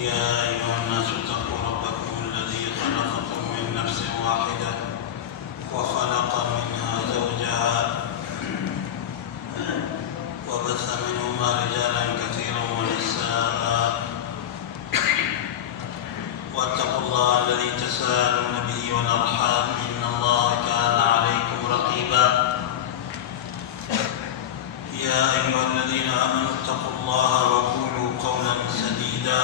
يا أيها الناس اتقوا ربكم الذي خلقكم من نفس واحدة وخلق منها زوجها وبث منهما رجالا كثيرا ونساء واتقوا الله الذي تساءلون به والأرحام إن الله كان عليكم رقيبا يا أيها الذين آمنوا اتقوا الله وقولوا قولا سديدا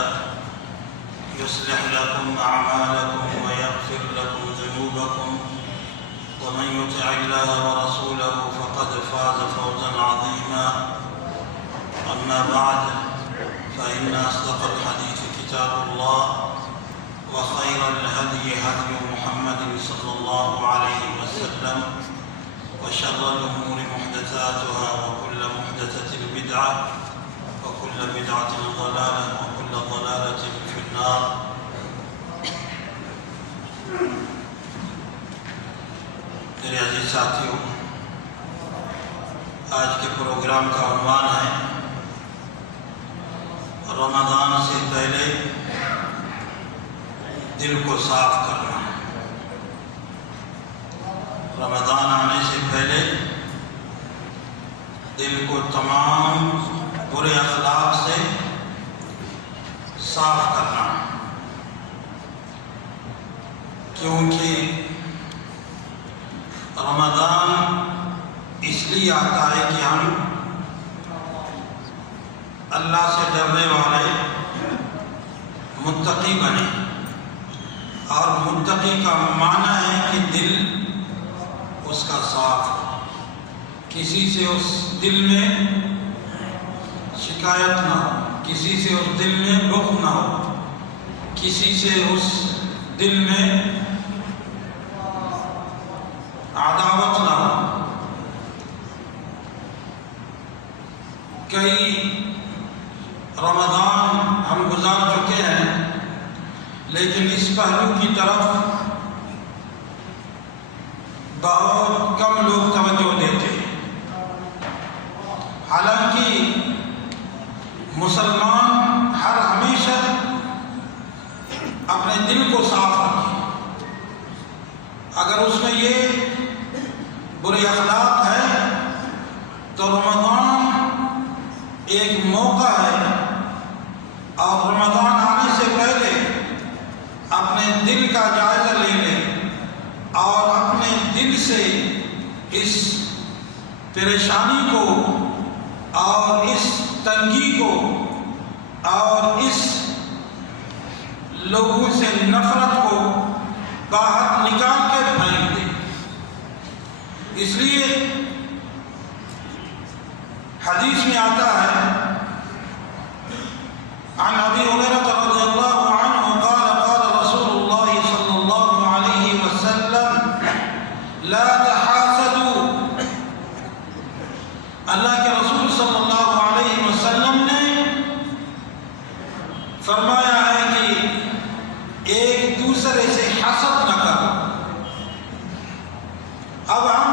يصلح لكم أعمالكم ويغفر لكم ذنوبكم ومن يطع الله ورسوله فقد فاز فوزا عظيما أما بعد فإن أصدق الحديث كتاب الله وخير الهدي هدي محمد صلى الله عليه وسلم وشر الأمور محدثاتها وكل محدثة بدعة وكل بدعة ضلالة وكل ضلالة في النار. میرے عزیز ساتھیوں، آج کے پروگرام کا عنوان ہے رمضان سے پہلے دل کو صاف کرنا. رمضان آنے سے پہلے دل کو تمام برے اخلاق سے صاف کرنا، کیونکہ رمضان اس لیے آتا ہے کہ ہم اللہ سے ڈرنے والے متقی بنے، اور متقی کا معنی ہے کہ دل اس کا صاف ہو، کسی سے اس دل میں شکایت نہ ہو، کسی سے اس دل میں بغض نہ ہو، کسی سے اس دل میں عداوت نہ ہو. کئی رمضان ہم گزار چکے ہیں، لیکن اس پہلو کی طرف بہت کم لوگ توجہ دیتے ہیں. حالانکہ مسلمان ہمیشہ اپنے دل کو صاف رکھے. اگر اس میں یہ برے اخلاق ہے تو رمضان ایک موقع ہے، اور رمضان آنے سے پہلے اپنے دل کا جائزہ لے لیں اور اپنے دل سے اس پریشانی کو اور اس تنگی کو اور اس لوگوں سے نفرت کو باہر نکال کے پھینک دیں. اس لیے حدیث میں آتا ہے عن ابی ہریرہ رضی اللہ عنہ قال قال رسول اللہ صلی اللہ علیہ وسلم لا تحاسدوا. اللہ کے رسول صلی اللہ علیہ وسلم نے فرمایا ہے کہ ایک دوسرے سے حسد نہ کرو. اب ہم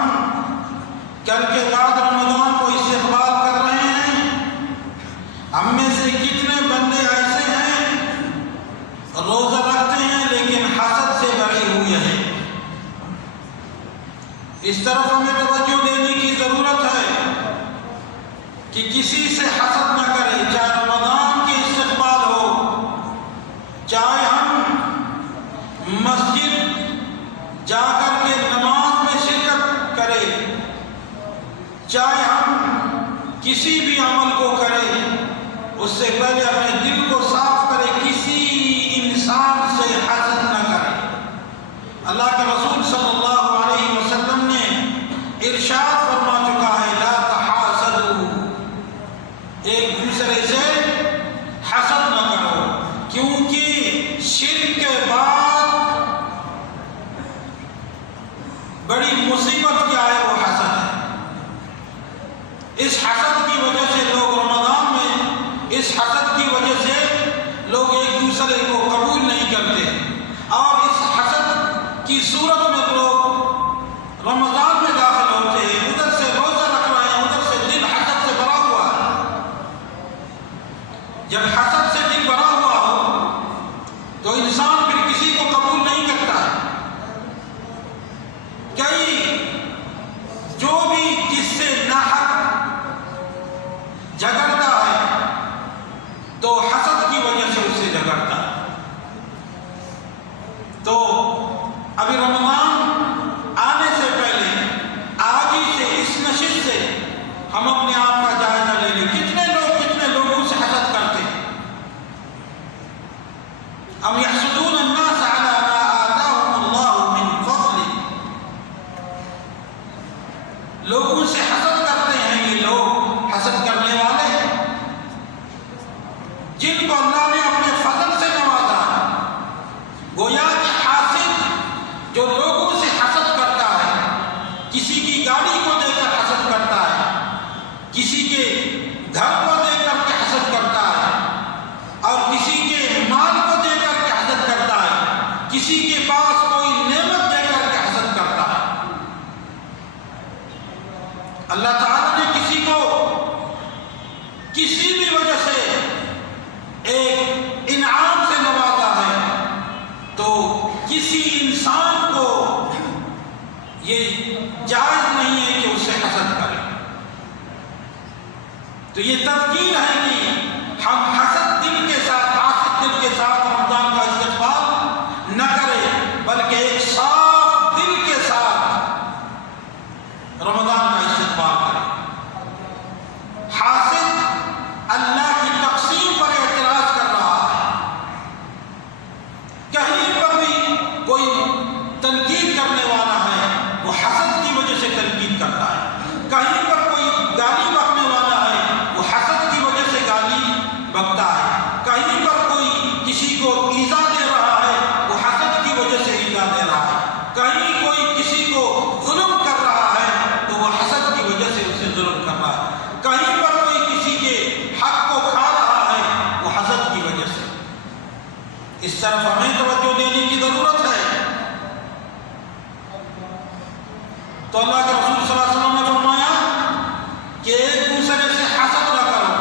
کل کے بعد رمضان کو استقبال کر رہے ہیں. ہم میں سے کتنے بندے ایسے ہیں روزہ رکھتے ہیں لیکن حسد سے بھرے ہوئے ہیں؟ اس طرف ہمیں توجہ دینے کی ضرورت ہے کہ کسی سے حسد نہ کرے، چاہے رمضان کے استقبال ہو، چاہے ہم مسجد جا کر کے نماز میں شرکت کرے، چاہے ہم کسی بھی عمل کو کرے، اس سے پہلے اپنے دل کو صاف کرے، کسی انسان سے حسد نہ کرے. اللہ کے رسول صلی اللہ علیہ وسلم نے ارشاد فرما چکا ہے لا تحاسدوا، ایک دوسرے سے حسد نہ کرو، کیونکہ شرک کے بعد بڑی مصیبت کیا ہے؟ وہ حسد ہے. اس حسد کی وجہ سے لوگ رمضان میں، اس حسد کی وجہ سے لوگ ایک دوسرے کو قبول نہیں کرتے، اور اس حسد کی صورت میں لوگ رمضان میں داخل ہوتے ہیں، ادھر سے روزہ رکھ رہے ہیں، ادھر سے دل حسد سے بھرا ہوا ہے. جب حسد سے دل بھرا ہوا ہو تو انسان پھر کسی کو قبول نہیں کرتا ہے۔ کئی جو بھی جس سے ناحق جھگڑتا ہے تو حسد کی وجہ سے اس سے جھگڑتا ہے۔ تو ابھی رمضان آنے سے پہلے آج ہی سے اس نشست سے ہم اپنے آپ کا جائزہ لے لیں، کتنے لوگوں سے حسد کرتے ہیں۔ ہم یحسدون الناس علی ما آتاهم اللہ من فضل، لوگوں سے حسد کرتے ہیں۔ یہ لوگ حسد کرنے والے ہیں جن کو اللہ نے اپنے فضل سے نوازا ہے۔ گویا کہ حاسد جو لوگوں سے حسد کرتا ہے، کسی کی گاڑی کو دے کر حسد کرتا ہے، کسی کے گھر کو دے کر کے حسد کرتا ہے، اور کسی کے مال کو دے کر کے حسد کرتا ہے، کسی کے پاس کوئی نعمت دے کر کے حسد کرتا ہے۔ اللہ تعالیٰ نے کسی کو کسی بھی وجہ سے ایک انعام سے نوازا ہے تو کسی انسان کو یہ جائز نہیں ہے کہ اسے حسد کرے۔ تو یہ تذکیر ہے کہ ہم حسد دل کے ساتھ، حاسد دل کے ساتھ رمضان کا استقبال نہ کریں، بلکہ ایک صاف دل کے ساتھ رمضان کا استقبال کریں۔ حاسد اللہ کی تقسیم پر اعتراض کر رہا ہے، کہیں پر بھی کوئی تنقید کرنے والا ہے وہ حسد کی وجہ سے تنقید کرتا ہے، کہیں پر کوئی گالی بکنے والا ہے وہ حسد کی وجہ سے گالی بکتا ہے، کہیں پر کوئی کسی کو ایذا دے رہا ہے وہ حسد کی وجہ سے ایذا دے رہا ہے، کہیں کوئی کسی کو ظلم کر رہا ہے تو وہ حسد کی وجہ سے اسے ظلم کر رہا ہے، کہیں پر کوئی کسی کے حق کو کھا رہا ہے وہ حسد کی وجہ سے۔ اس طرف ہمیں توجہ دینے کی ضرورت ہے۔ تو اللہ کے رسول صلی اللہ علیہ وسلم نے فرمایا کہ ایک دوسرے سے حسد نہ کرو،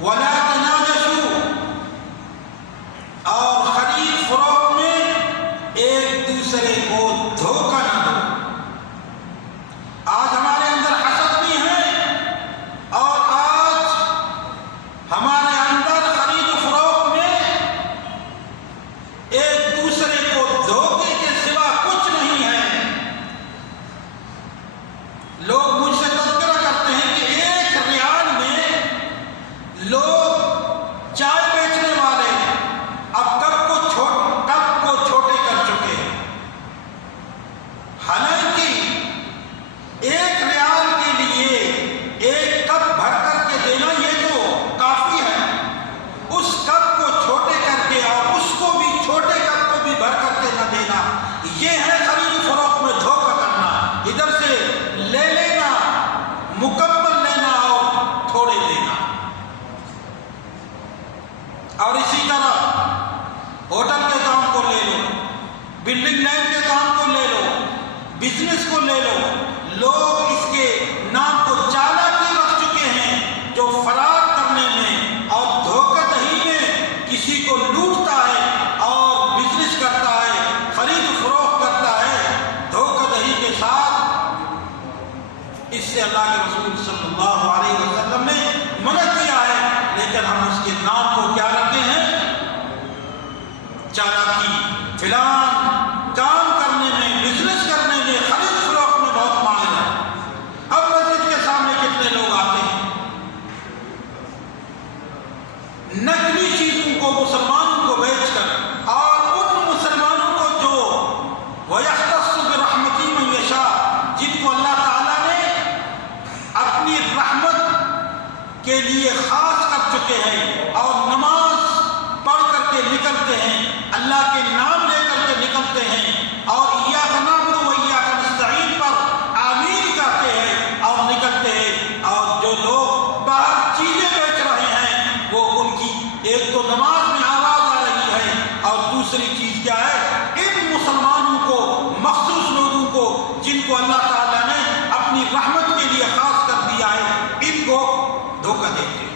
ولا تناجشوا، اور خرید فروخت میں ایک دوسرے کو دھوکہ نہ دو۔ آج ہمارے اندر حسد بھی ہے، اور آج ہمارے اندر خرید و فروخت میں ایک دوسرے کو دھوکے کے سوا کچھ نہیں ہے۔ لوگ مجھ سے تذکرہ کرتے ہیں کہ ایک ریال میں لوگ چائے بیچنے والے اب کپ کو چھوٹے کر چکے ہیں، حالانکہ ایک ریال کے لیے ایک کپ بھر کر کے دینا یہ تو کافی ہے، اس کپ کو چھوٹے کر کے اور اس کو بھی چھوٹے کپ کو بھی بھر کر کے نہ دینا، یہ ہے خرید و فروخت میں دھوکہ کرنا، ادھر سے لے لینا، مکمل لینا اور تھوڑے دینا۔ اور اسی طرح ہوٹل کے کام کو لے لو، بلڈنگ لائن کے کام کو لے لو، بزنس کو لے لو، لوگ اس کے نام کو چالاکی رکھ چکے ہیں، جو فراڈ کرنے میں اور دھوکہ دہی میں کسی کو لوٹتا ہے اور بزنس کرتا ہے، خرید و فروخت کرتا ہے دھوکہ دہی کے ساتھ۔ اس سے اللہ کے رسول صلی اللہ علیہ وسلم نے منع کیا ہے، لیکن ہم اس کے نام کو کیا رکھتے ہیں؟ چالاکی۔ فلان کام کرنے میں، بزنس کرنے میں، خرید فروخت میں بہت ماہر ہے۔ اب مسجد کے سامنے کتنے لوگ آتے ہیں، نقلی چیزوں کو مسلمانوں کو بیچ کر، اور ان مسلمانوں کو جو وَيَخْتَصُّ بِرَحْمَتِهِ مَن يَشَاءُ، جن کو اللہ تعالیٰ نے اپنی رحمت کے لیے خاص کر چکے ہیں، اور نماز پڑھ کر کے نکلتے ہیں، اللہ کے نام لے کر کے نکلتے ہیں، اور ایاک نعبد و ایاک نستعین پر آمین کہتے ہیں اور نکلتے ہیں۔ اور جو لوگ باہر چیزیں بیچ رہے ہیں وہ ان کی ایک تو نماز میں آواز آ رہی ہے، اور دوسری چیز کیا ہے؟ ان مسلمانوں کو، مخصوص لوگوں کو جن کو اللہ تعالیٰ نے اپنی رحمت کے لیے خاص کر دیا ہے، ان کو دھوکہ دیتے ہیں۔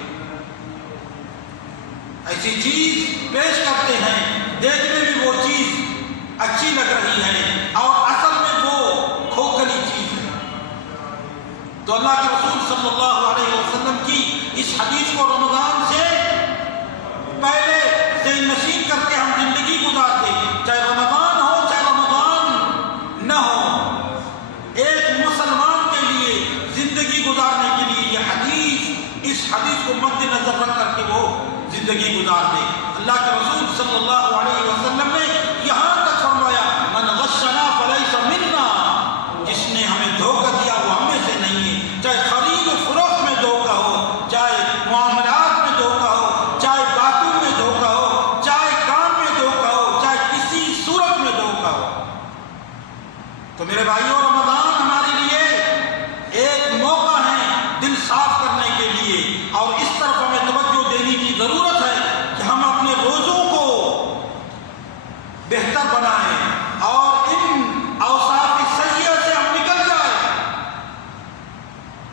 ایسی چیز پیش کرتے ہیں، دیکھنے میں وہ چیز اچھی لگ رہی ہے اور اصل میں وہ کھوکھلی چیز ہے۔ تو اللہ کے رسول صلی اللہ علیہ وسلم کی اس حدیث کو رمضان سے پہلے ذہن نشین کر کے ہم زندگی گزارتے، چاہے رمضان ہو چاہے رمضان نہ ہو، ایک مسلمان کے لیے زندگی گزارنے کے لیے یہ حدیث، اس حدیث کو مد نظر رکھ کر کے وہ زندگی گزار دے۔ اللہ کے رسول صلی اللہ علیہ وسلم نے یہاں تک فرمایا من غشنا فلیس منا، جس نے ہمیں دھوکہ دیا وہ ہم میں سے نہیں ہے، چاہے خرید و فروخت میں دھوکہ ہو، چاہے معاملات میں دھوکہ ہو، چاہے باتوں میں دھوکہ ہو، چاہے کام میں دھوکہ ہو، چاہے کسی صورت میں دھوکہ ہو۔ تو میرے بھائیوں، رمضان ہمارے لیے ایک موقع ہے دل صاف کرنے کے لیے، اور اس طرف ہمیں توجہ دینے کی ضرورت ہے کہ ہم اپنے روزوں کو بہتر بنائیں اور ان اوصاف سیئہ سے ہم نکل جائیں۔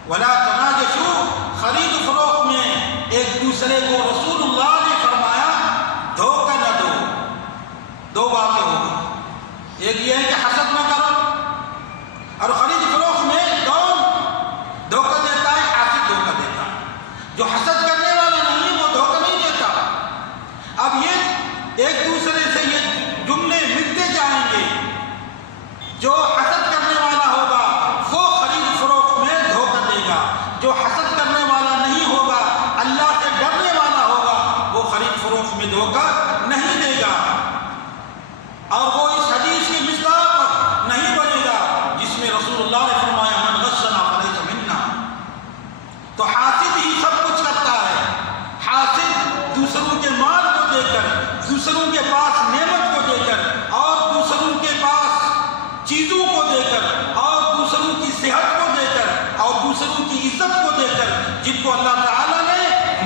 ولا تناجشوا، خرید و فروخت میں ایک دوسرے کو رسول اللہ نے فرمایا دھوکہ نہ دو۔ دو باتیں ہوگی، ایک یہ ہے کہ حسد نہ کرو، اور خرید فروخت میں کون دھوکہ دیتا ہے؟ حاسد دھوکہ دیتا ہے۔ جو حسد کرنے والا نہیں ہے وہ دھوکہ نہیں دیتا۔ اب یہ ایک دوسرے سے یہ جملے ملتے جائیں گے، جو حسد کرنے والا ہوگا وہ خرید فروخت میں دھوکہ دے گا، جو حسد کرنے والا نہیں ہوگا، اللہ سے ڈرنے والا ہوگا، وہ خرید فروخت میں دھوکہ نہیں دے گا، اور وہ اس حدیث کی مصداق نہیں بنے گا جس میں رسول اللہ نے فرمایا من غشنا فلیس منا۔ تو حاسد ہی سب کچھ کرتا ہے، حاسد دوسروں کے مال کو دے کر، دوسروں کے پاس نعمت کو دے کر، اور دوسروں کے پاس چیزوں کو دے کر، اور دوسروں کی صحت کو دے کر، اور دوسروں کی عزت کو دے کر، جن کو اللہ تعالیٰ نے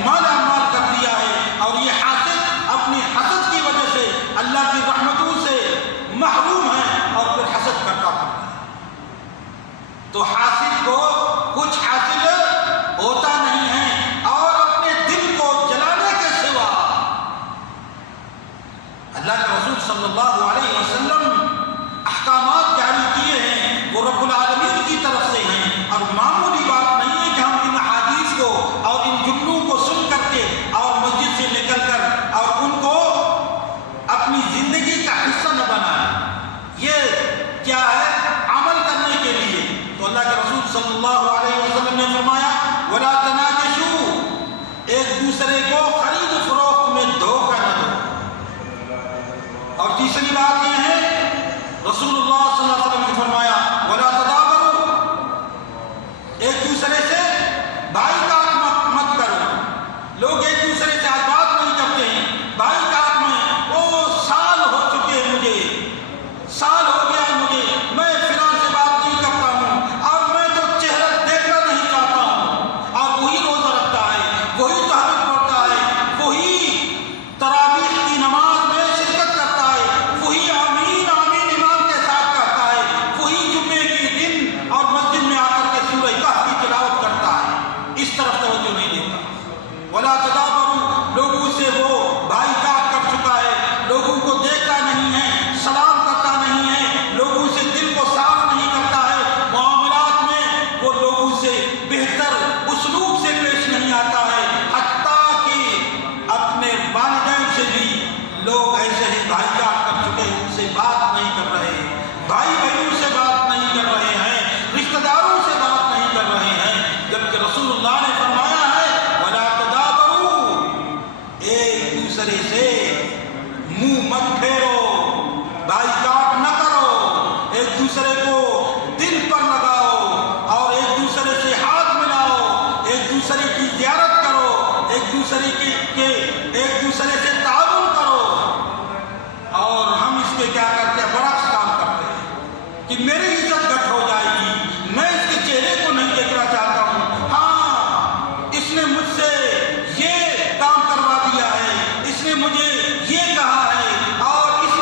مالا مال کر دیا ہے، اور یہ حاسد اپنی حسد کی وجہ سے اللہ کی رحمتوں سے محروم ہے اور پھر حسد کرتا ہے۔ تو حاسد کو کچھ حاصل ہوتا نہیں ہے، اور اپنے دل کو جلانے کے سوا اللہ کے رسول صلی اللہ علیہ وسلم احکامات جاری کیے ہیں، وہ رب العالمین کی طرف سے ہیں، اور معمولی بات نہیں ہے کہ ہم ان حدیث کو اور ان جملوں کو سن کر کے اور مسجد سے نکل کر اور ان کو اپنی زندگی کا حصہ نہ بنائیں۔ یہ کیا ہے؟ عمل کرنے کے لیے۔ تو اللہ کے رسول صلی اللہ علیہ وسلم نے فرمایا ولا تناجشوا، ایک دوسرے کو خرید و فروخت میں دھوکہ نہ دو۔ اور تیسری بات یہ ہے، رسول اللہ صلی اللہ علیہ وسلم نے فرمایا ولا تدابروا، ایک دوسرے سے بھائی کاٹ مت کرو۔ لوگ ایک دوسرے سے آج بات نہیں کرتے ہیں، بھائی کاٹ میں وہ سال ہو چکے ہیں، مجھے سال ہو گیا مجھے، میں فلاں سے بات نہیں کرتا ہوں، اور میں تو چہرہ دیکھنا نہیں چاہتا ہوں، اور وہی روزہ رکھتا ہے، وہی تہجد پڑھتا ہے، وہی تراویح کی نماز میں شرکت کرتا ہے، وہی آمین آمین امام کے ساتھ کرتا ہے، وہی جمعے کے دن اور مسجد میں آ کر کے سورہ کہف کی تلاوت کرتا ہے، اس طرف توجہ نہیں دیتا۔ ولا تدابروا، لوگوں سے وہ بھائی کاٹ کر چکا ہے، لوگوں کو دیکھتا نہیں ہے، سلام کرتا نہیں ہے، لوگوں سے دل کو صاف نہیں کرتا ہے، معاملات میں وہ لوگوں سے بہتر اسلوب سے پیش نہیں آتا ہے، حتیٰ کہ اپنے والدین سے بھی لوگ ایسے ہی بھائی کاٹ کر چکے ہیں، ان سے بات نہیں کر رہے ہیں، بھائی بہنوں سے بات نہیں کر رہے ہیں، رشتہ داروں سے بات نہیں کر رہے ہیں، جبکہ رسول اللہ نے فرمایا ہے ولا تدابروا، ایک دوسرے سے منہ مت پھیرو، بھائی کاٹ نہ کرو، ایک دوسرے کو دل پر لگاؤ، اور ایک دوسرے سے ہاتھ ملاؤ، ایک دوسرے کی زیارت کرو، ایک دوسرے ایک دوسرے سے تعاون کرو۔ اور ہم اس کے کیا کرتے ہیں؟ برعکس کام کرتے ہیں کہ میری عزت گھٹ ہو جائے گی، میں اس کے چہرے کو نہیں دیکھنا چاہتا ہوں، ہاں اس نے مجھ سے یہ کام کروا دیا ہے، اس نے مجھے یہ کہا ہے، اور اس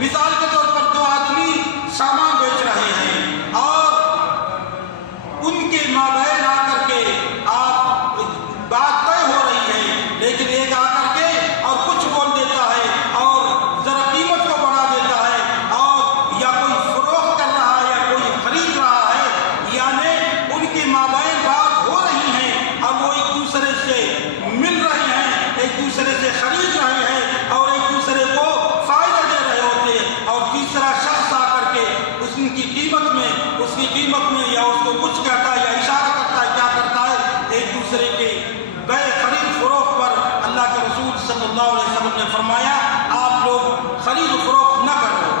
مثال کے طور پر دو آدمی سامان بیچ رہے ہیں اور ان کے مابین آ کر کے آپ بات طے ہو رہی ہے، لیکن ایک آ کر کے اور کچھ بول دیتا ہے اور ذرا قیمت کو بڑھا دیتا ہے، اور یا کوئی فروخت کر رہا ہے یا کوئی خرید رہا ہے، یعنی ان کے مابین بات ہو رہی ہے اور وہ ایک دوسرے سے مل رہے ہیں، ایک دوسرے سے خرید رہے ہیں اور ایک دوسرے کو فائدہ دے رہے ہوتے ہیں، اور تیسرا شخص آ کر کے اس کی قیمت میں یا اس کو کچھ کہتا ہے یا اشارہ کرتا ہے، کیا کرتا ہے، ایک دوسرے کے بے خرید فروخت پر اللہ کے رسول صلی اللہ علیہ وسلم نے فرمایا آپ لوگ خرید فروخت نہ کرو،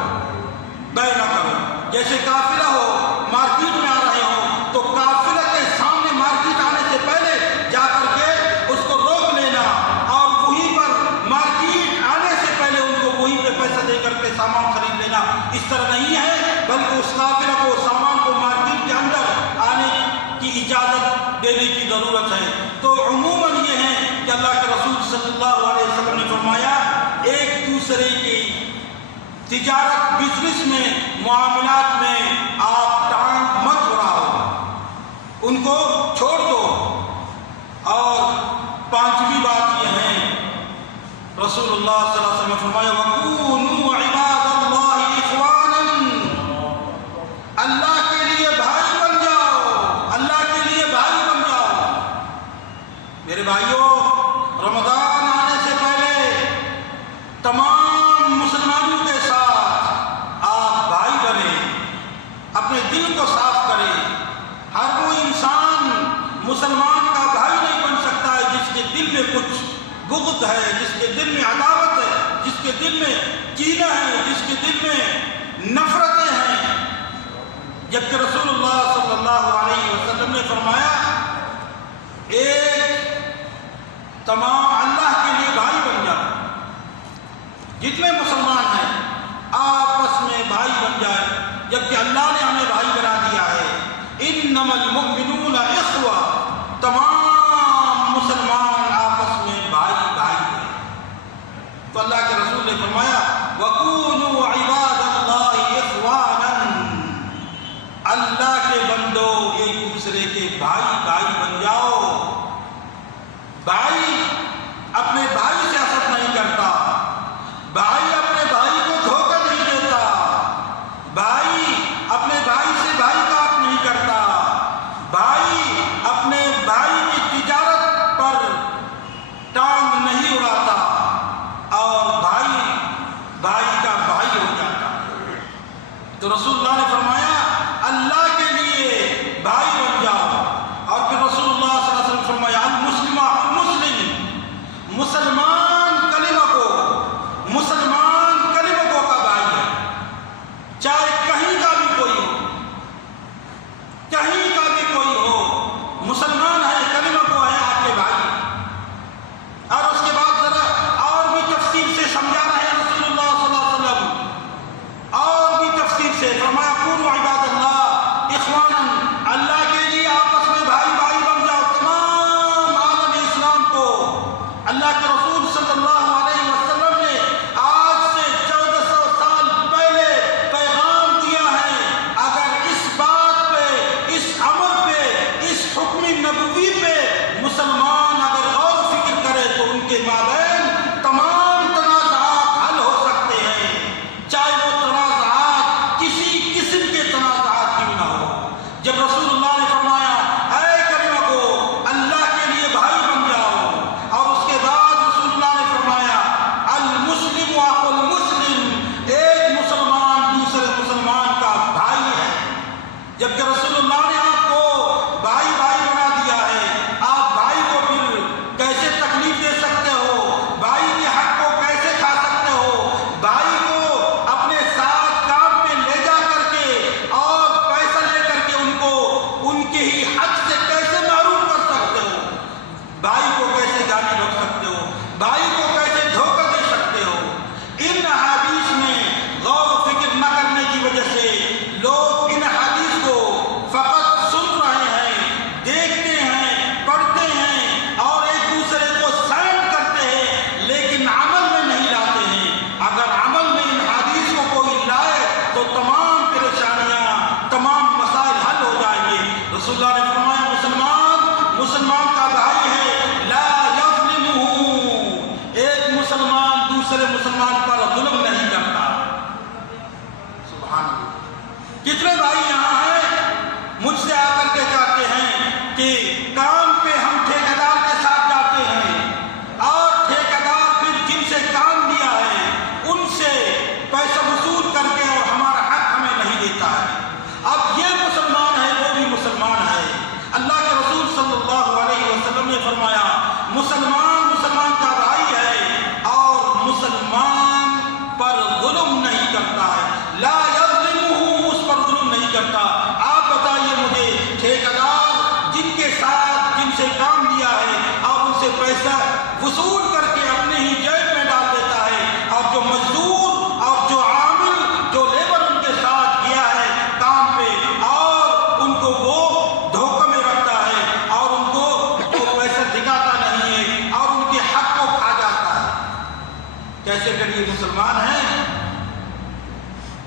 بے نہ کرو۔ جیسے قافلہ ہو، مارکیٹ میں آ رہے ہو تو قافلہ کے سامنے مارکیٹ آنے سے پہلے جا کر کے اس کو روک لینا اور وہیں پر مارکیٹ آنے سے پہلے ان کو وہیں پہ پیسہ دے کر کے سامان خرید لینا، اس طرح نہیں ہے، بلکہ اس قافلہ کو سامان کو مارکیٹ کے اندر آنے کی اجازت دینے کی ضرورت ہے۔ تو عموماً یہ ہے کہ اللہ کے رسول صلی اللہ علیہ وسلم نے فرمایا ایک دوسرے کی تجارت، بزنس میں، معاملات میں آپ ٹانگ مت اڑاؤ، ان کو چھوڑ دو۔ اور پانچویں بات یہ ہے، رسول اللہ صلی اللہ علیہ وسلم نے فرمایا وَكُونُوا عِبَادَ اللَّهِ إِخْوَانًا، اللہ کے لیے بھائی بن جاؤ، اللہ کے لیے بھائی بن جاؤ۔ میرے بھائیوں، رمضان آنے سے پہلے تمام مسلمانوں کے ساتھ آپ بھائی بنیں، اپنے دل کو صاف کریں۔ ہر کوئی انسان مسلمان کا بھائی نہیں بن سکتا ہے جس کے دل میں کچھ بغض ہے، جس کے دل میں عداوت ہے، جس کے دل میں کینہ ہے، جس کے دل میں نفرتیں ہیں، جبکہ رسول اللہ صلی اللہ علیہ وسلم نے فرمایا ایک تمام اللہ کے لیے بھائی بن جاؤ، جتنے مسلمان ہیں آپس میں بھائی بن جائے، جبکہ اللہ نے ہمیں بھائی بنا دیا ہے۔ انما المؤمنون اخوہ، تمام مسلمان آپس میں بھائی بھائی ہیں۔ تو اللہ کے رسول نے فرمایا وَكُونُوا عِبَادَ اللَّهِ إِخْوَانًا، اللہ کے بندو ایک دوسرے کے بھائی بھائی بن جاؤ۔ بھائی اپنے بھائی سے حسد نہیں کرتا، بھائی اپنے بھائی کو دھوکہ نہیں دیتا، بھائی اپنے بھائی سے بھائی کاٹ نہیں کرتا، بھائی اپنے بھائی کی تجارت پر ٹانگ نہیں اڑاتا، اور بھائی کا بھائی ہو جاتا۔ تو رسول اللہ نے فرمایا اللہ کے لیے بھائی بن جاؤ۔ اور پھر رسول اللہ صلی اللہ علیہ وسلم فرمایا المسلم مسلمان کلمہ کو کا بھائی ہے، چاہے کہیں کا بھی کوئی ہو، مسلمان ہے، کلمہ کو ہے، آپ کے بھائی۔ اور اس کے بعد ذرا اور بھی تفصیل سے سمجھا رہے ہیں رسول اللہ صلی اللہ علیہ وسلم، اور بھی تفصیل سے فرمایا کونوا عباد اللہ اگر یہ مسلمان ہیں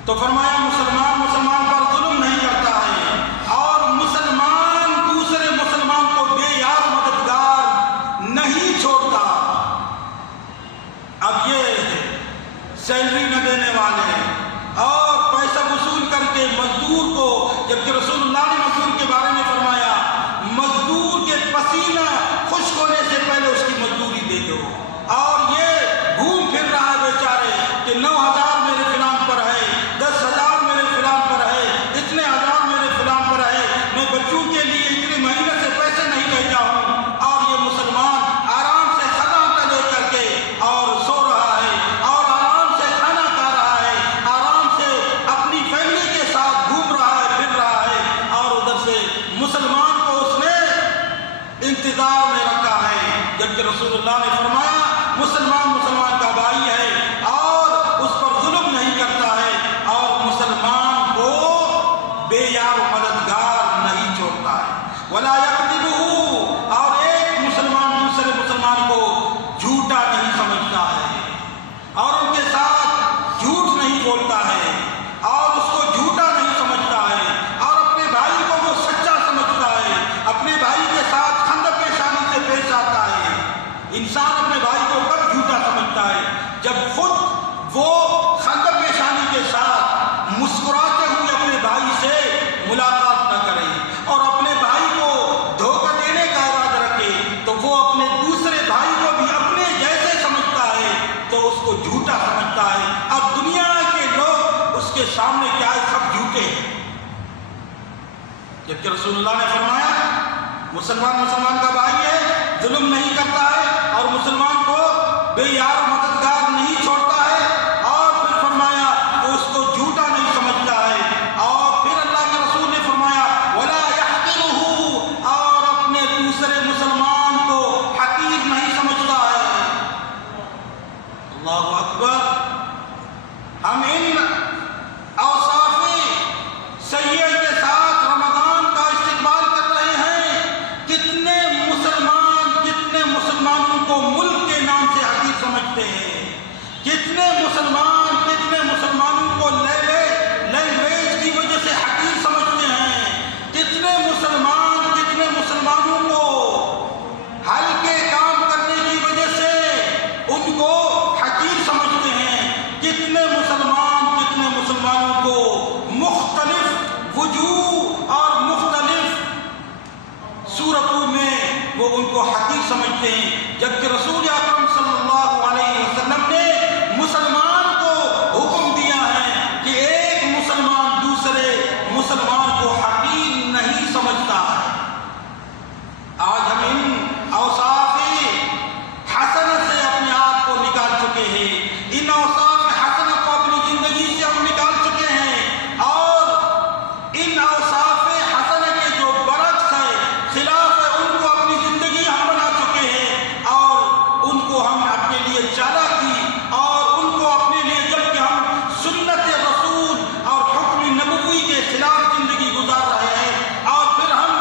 تو فرمایا مسلمان پر ظلم نہیں کرتا ہے اور مسلمان دوسرے مسلمان کو بے یار مددگار نہیں چھوڑتا۔ اب یہ سیلری نہ دینے والے اور پیسہ وصول کر کے مزدور کو، جبکہ رسول اللہ نے مزدور کے بارے میں فرمایا مزدور کے پسینہ خشک ہونے سے پہلے اس کی مزدوری دے دو، اور یہ گھوم پھر رہا ہے بیچارے کہ 9,000 میرے فلان پر ہے، 10,000 میرے فلان پر ہے، اتنے ہزار میرے فلان پر ہے، میں بچوں کے لیے اتنے مہینے سے پیسے نہیں بھیجا ہوں، اور یہ مسلمان آرام سے خزانہ لے کر کے اور سو رہا ہے اور آرام سے کھانا کھا رہا ہے، آرام سے اپنی فیملی کے ساتھ گھوم رہا ہے، پھر رہا ہے، اور ادھر سے مسلمان کو اس نے انتظار میں رکھا ہے، جبکہ رسول اللہ نے فرمایا مسلمان کا بھائی ہے اور اس پر ظلم نہیں کرتا ہے اور مسلمان کو بے یار و مددگار نہیں چھوڑتا ہے۔ ولا یکذبہ، اور ایک مسلمان دوسرے مسلمان کو جھوٹا نہیں سمجھتا ہے اور ان کے ساتھ جھوٹ نہیں بولتا ہے اور اس کو جھوٹا نہیں سمجھتا ہے اور اپنے بھائی کو وہ سچا سمجھتا ہے، اپنے بھائی کے ساتھ خندق پیشانی سے پیش آتا ہے۔ انسان اپنے بھائی کو کب جھوٹا سمجھتا ہے؟ جب خود وہ خندق پیشانی کے ساتھ مسکراتے ہوئے اپنے بھائی سے ملاقات نہ کرے اور اپنے بھائی کو دھوکہ دینے کا ارادہ رکھے تو وہ اپنے دوسرے بھائی کو بھی اپنے جیسے سمجھتا ہے تو اس کو جھوٹا سمجھتا ہے۔ اب دنیا کے لوگ اس کے سامنے کیا ہے؟ سب جھوٹے ہیں، جبکہ رسول اللہ نے فرمایا مسلمان کا بھائی ہے، ظلم نہیں کرتا ہے اور مسلمان کو بے یار مددگار نہیں چھوڑتا ہے، اور پھر فرمایا وہ اس کو جھوٹا نہیں سمجھتا ہے، اور پھر اللہ کے رسول نے فرمایا ولا یحقرہ، اور اپنے دوسرے مسلمان کو حقیر نہیں سمجھتا ہے۔ اللہ اکبر! ہم ان اوصاف سیئہ کے ساتھ رمضان کا استقبال کر رہے ہیں، کتنے مسلمانوں کو ملک کے نام سے حقیر سمجھتے ہیں، کتنے مسلمانوں کو لینگویج کی وجہ سے حقیر سمجھتے ہیں، کتنے مسلمانوں کو ہلکے کام کرنے کی وجہ سے ان کو حقیر سمجھتے ہیں، کتنے مسلمانوں کو مختلف وجوہ اور مختلف صورتوں میں وہ ان کو حقیر سمجھتے ہیں، جبکہ رسول اکرم صلی اللہ علیہ وسلم نے مسلمان کو حکم دیا ہے کہ ایک مسلمان دوسرے مسلمان کو حقیر نہیں سمجھتا ہے۔ آج ہم ان اوصاف حسنہ سے اپنے آپ کو نکال چکے ہیں، ان اوصاف حسنہ کو اپنی زندگی سے ہم نکال چکے ہیں، اور ان اوصاف حسنہ کے جو برعکس ہے، خلاف ہے، ان کو اپنی زندگی ہم بنا چکے ہیں، اور ان کو ہم اپنے لیے چالاکی اور ان کو اپنے لیے، جبکہ ہم سنت رسول اور حکم نبوی کے خلاف زندگی گزار رہے ہیں، اور پھر ہم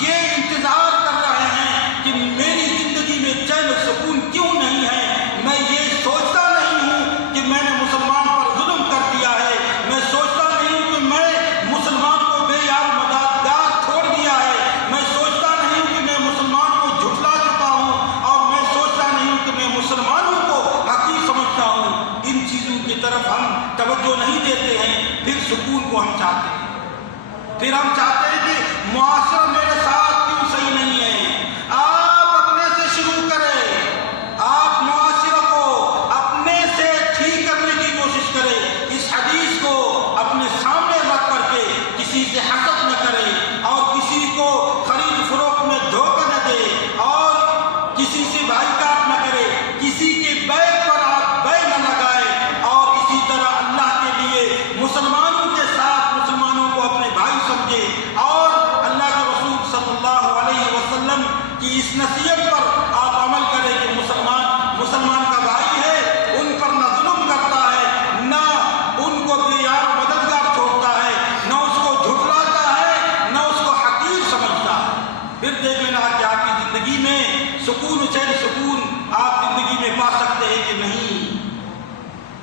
یہ انتظار کر رہے ہیں کہ میری زندگی میں چین و سکون کیوں نہیں ہے۔ میں یہ سوچتا نہیں ہوں کہ میں نے مسلمان پر ظلم کر دیا ہے، میں سوچتا نہیں ہوں کہ میں مسلمان کو بے یار مددگار چھوڑ دیا ہے، میں سوچتا نہیں ہوں کہ میں مسلمان کو جھٹلا چکا ہوں، اور میں سوچتا نہیں ہوں کہ میں مسلمانوں کو حقیر سمجھتا ہوں۔ ان چیزوں کی طرف ہم توجہ نہیں دیتے ہیں، پھر سکون کو ہم چاہتے ہیں، پھر ہم چاہتے ہیں کہ معاشرہ میرے ساتھ کیوں صحیح نہیں ہے۔ آپ اپنے سے شروع کریں، آپ معاشرہ کو اپنے سے ٹھیک کرنے کی کوشش کریں، اس حدیث کو اپنے سامنے رکھ کر کے کسی سے حسد نہ کریں اور کسی کو خرید فروخت میں دھوکہ نہ دے اور کسی سے بائیکاٹ نہ کرے، کسی کے بیع پر آپ بیع نہ لگائیں، اور اسی طرح اللہ کے لیے مسلمانوں کے ساتھ مسلمانوں کو اپنے بھائی سمجھے، اور اللہ کے رسول صلی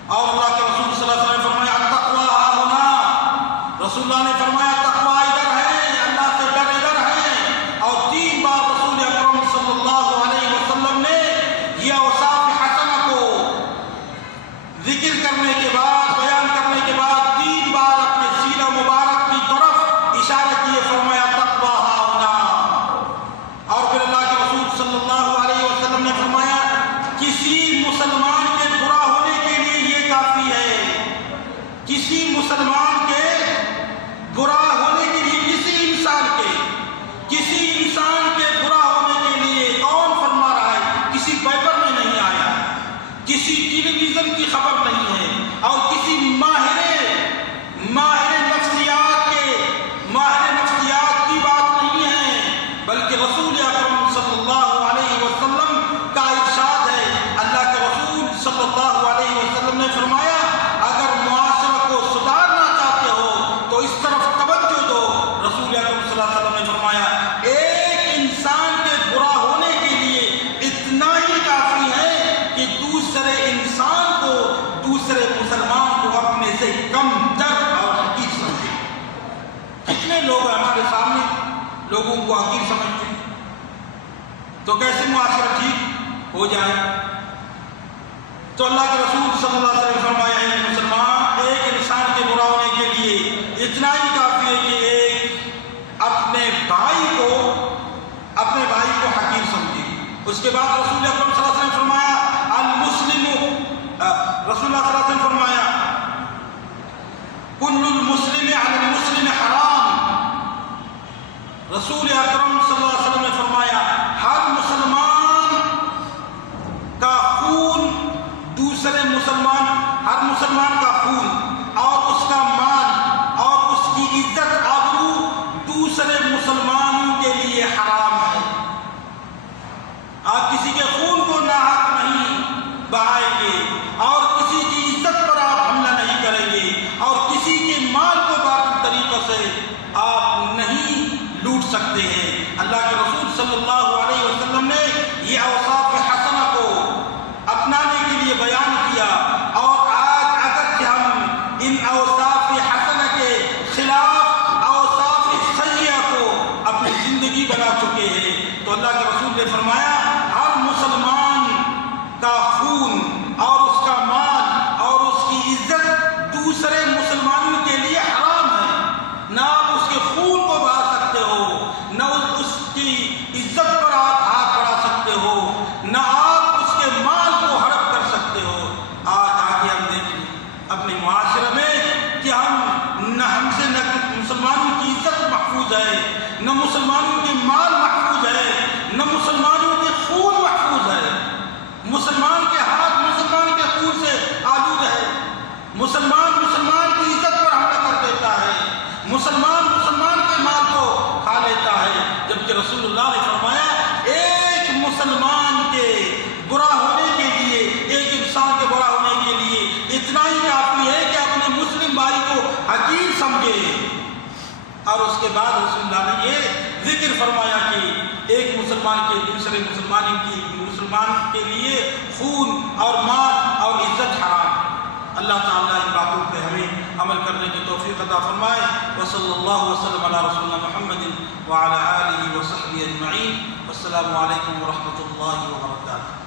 اور اللہ کے رسول صلی اللہ علیہ وسلم نے فرمایا التقوی ها هنا، رسول اللہ نے فرمایا تقوی ادھر ہے، اللہ سے ڈر ادھر ہے، اور 3 بار رسول اکرم صلی اللہ علیہ وسلم نے یہ اوصاف حسنہ کو ذکر کرنے کے بعد، بیان کرنے کے بعد 3 بار اپنے سینہ مبارک کی طرف اشارہ کیے، فرمایا تقوی ها هنا۔ اور پھر اللہ کے رسول صلی اللہ علیہ وسلم نے فرمایا کسی مسلمان کے برا ہونے کے لیے یہ کافی ہے، کسی مسلمان کے برا ہونے کے لیے، کسی انسان کے برا ہونے کے لیے کون فرما رہا ہے؟ کسی پیپر میں نہیں آیا، کسی ٹیلی ویژن کی خبر نہیں ہے، اور کسی ماہر نفسیات کی بات نہیں ہے، بلکہ رسول اکرم صلی اللہ علیہ وسلم کا ارشاد ہے۔ اللہ کے رسول صلی اللہ علیہ وسلم نے فرمایا اگر معاشرہ کو سدھارنا چاہتے ہو تو اس طرف توجہ دو۔ رسول اکرم صلی اللہ علیہ وسلم نے فرمایا ایک انسان کے برا ہونے کے لیے اتنا ہی کافی ہے کہ دوسرے انسان کو، دوسرے مسلمان کو اپنے سے کم تر اور حقیر سمجھے۔ کتنے لوگ ہمارے سامنے لوگوں کو حقیر سمجھتے ہیں، تو کیسے معاشرہ ٹھیک ہو جائے؟ تو اللہ کے رسول صلی اللہ علیہ وسلم نے فرمایا ایک انسان کے برا ہونے کے لیے اتنا ہی کافی ہے کہ ایک اپنے بھائی کو حقیر سمجھے۔ اس کے بعد رسول اکرم صلی اللہ علیہ وسلم نے فرمایا رسول اللہ صلی اللہ علیہ وسلم نے فرمایا کل المسلم علی المسلم حرام۔ رسول اکرم صلی اللہ علیہ وسلم نے فرمایا ہر مسلمان کا خون دوسرے مسلمان، ہر مسلمان کا خون اور اس کا مال اور اس کی عزت آبرو دوسرے مسلمانوں کے لیے حرام ہے۔ آپ کسی کے خون کو ناحق نہیں بہائیں گے، اور کسی کی عزت پر آپ حملہ نہیں کریں گے، اور کسی کے مال کو باطل طریقوں سے آپ نہیں لوٹ سکتے ہیں۔ اللہ کے رسول صلی اللہ علیہ وسلم نے یہ اوصاف حسنہ کو اپنانے کے لیے بیان کیا، اور آج اگرچہ ہم ان اوصاف حسنہ کے خلاف اوصاف سیئہ کو اپنی زندگی بنا چکے ہیں، تو اللہ کے رسول نے فرمایا ہر مسلمان کا خون اور اس کا مال اور اس کی عزت دوسرے مسلمانوں کے لیے حرام ہے۔ نہ آپ اس کے خون کو بہا سکتے ہو، نہ اس کی عزت پر آپ ہاتھ بڑھا سکتے ہو، نہ آپ اس کے مال کو ہڑپ کر سکتے ہو۔ آج آگے ہم دیکھ لیں اپنے معاشرے میں کہ ہم سے نہ مسلمانوں کی عزت محفوظ ہے، نہ مسلمانوں کے مال محفوظ ہے، نہ مسلمانوں کے خون محفوظ ہے۔ مسلمان کے ہاتھ مسلمان کے خون سے آلود ہے، مسلمان کی عزت پر حملہ کر دیتا ہے، مسلمان کے مال کو کھا لیتا ہے، جبکہ رسول اللہ نے فرمایا ایک مسلمان کے برا ہونے کے لیے، ایک انسان کے برا ہونے کے لیے اتنا ہی کافی ہے کہ اپنے مسلم بھائی کو حقیر سمجھے۔ اور اس کے بعد رسول اللہ نے یہ ذکر فرمایا کہ ایک مسلمان کے دوسرے مسلمان کے لیے خون اور مال اور عزت حرام۔ اللہ تعالیٰ ان باتوں پہ ہمیں عمل کرنے کی توفیق عطا فرمائے۔ وصلی اللہ وسلم علی رسولنا محمد وعلی آلہ وصحبہ اجمعین۔ والسلام علیکم ورحمۃ اللہ وبرکاتہ۔